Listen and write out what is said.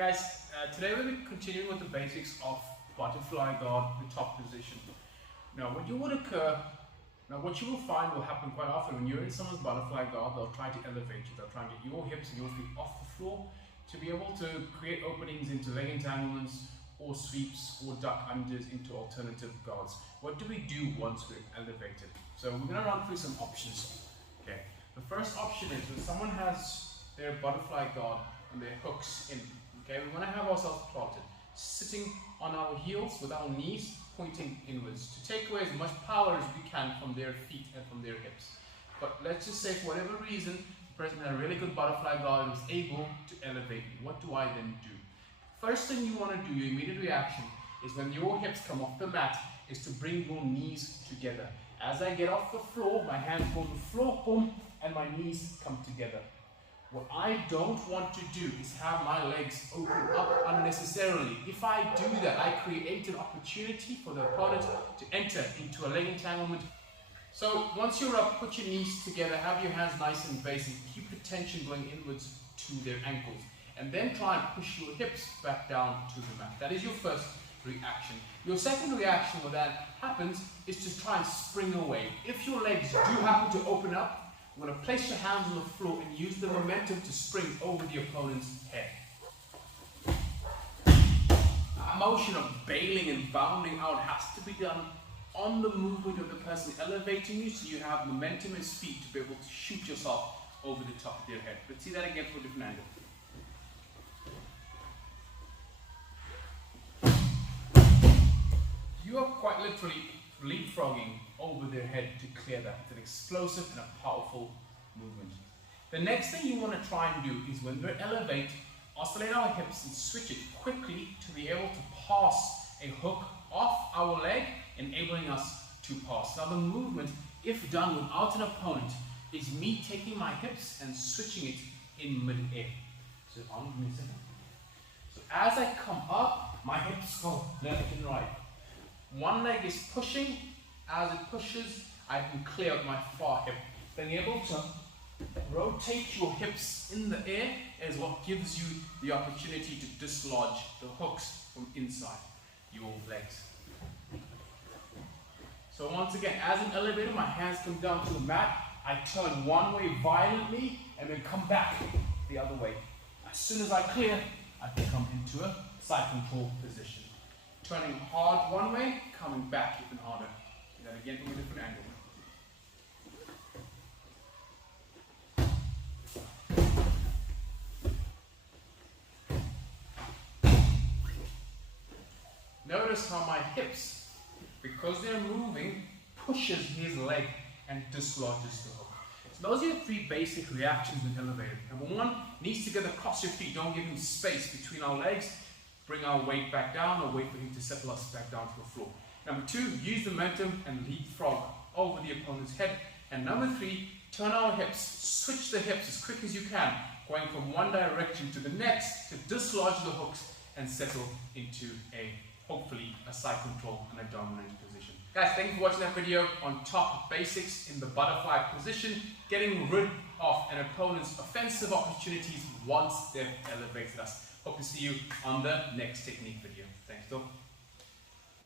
guys, today we'll be continuing with the basics of butterfly guard, the top position. Now what you will find will happen quite often when you're in someone's butterfly guard. They'll try to elevate you, they'll try and get your hips and your feet off the floor to be able to create openings into leg entanglements or sweeps or duck unders into alternative guards. What do we do once we're elevated? So we're going to run through some options. Okay, the first option is when someone has their butterfly guard and their hooks in. Okay, we want to have ourselves planted, sitting on our heels with our knees pointing inwards to take away as much power as we can from their feet and from their hips. But let's just say for whatever reason, the person had a really good butterfly guard and was able to elevate me. What do I then do? First thing you want to do, your immediate reaction, is when your hips come off the mat, is to bring your knees together. As I get off the floor, my hands go on the floor, boom, and my knees come together. What I don't want to do is have my legs open up unnecessarily. If I do that, I create an opportunity for the opponent to enter into a leg entanglement. So once you're up, put your knees together, have your hands nice and basic, keep the tension going inwards to their ankles, and then try and push your hips back down to the mat. That is your first reaction. Your second reaction when that happens is to try and spring away. If your legs do happen to open up, you're going to place your hands on the floor and use the momentum to spring over the opponent's head. A motion of bailing and bounding out has to be done on the movement of the person elevating you, so you have momentum and speed to be able to shoot yourself over the top of their head. Let's see that again from a different angle. You are quite literally leapfrogging over their head to clear that. It's an explosive and a powerful movement. The next thing you want to try and do is when we elevate, oscillate our hips and switch it quickly to be able to pass a hook off our leg, enabling us to pass. Now the movement, if done without an opponent, is me taking my hips and switching it in mid-air. So on, give me a second. So as I come up, my hips go left and right. One leg is pushing. As it pushes, I can clear out my far hip. Being able to rotate your hips in the air is what gives you the opportunity to dislodge the hooks from inside your legs. So once again, as an elevator, my hands come down to the mat. I turn one way violently and then come back the other way. As soon as I clear, I can come into a side control position. Turning hard one way, coming back even harder. Do that again from a different angle. Notice how my hips, because they're moving, pushes his leg and dislodges the hook. So those are your three basic reactions when elevated. Number one, knees together, cross your feet. Don't give him space between our legs. Bring our weight back down or wait for him to settle us back down to the floor. Number two, use the momentum and leapfrog over the opponent's head. And number three, turn our hips, switch the hips as quick as you can, going from one direction to the next to dislodge the hooks and settle into hopefully a side control and a dominant position. Guys, thank you for watching that video on top basics in the butterfly position, getting rid of an opponent's offensive opportunities once they've elevated us. Hope to see you on the next technique video. Thanks, Phil.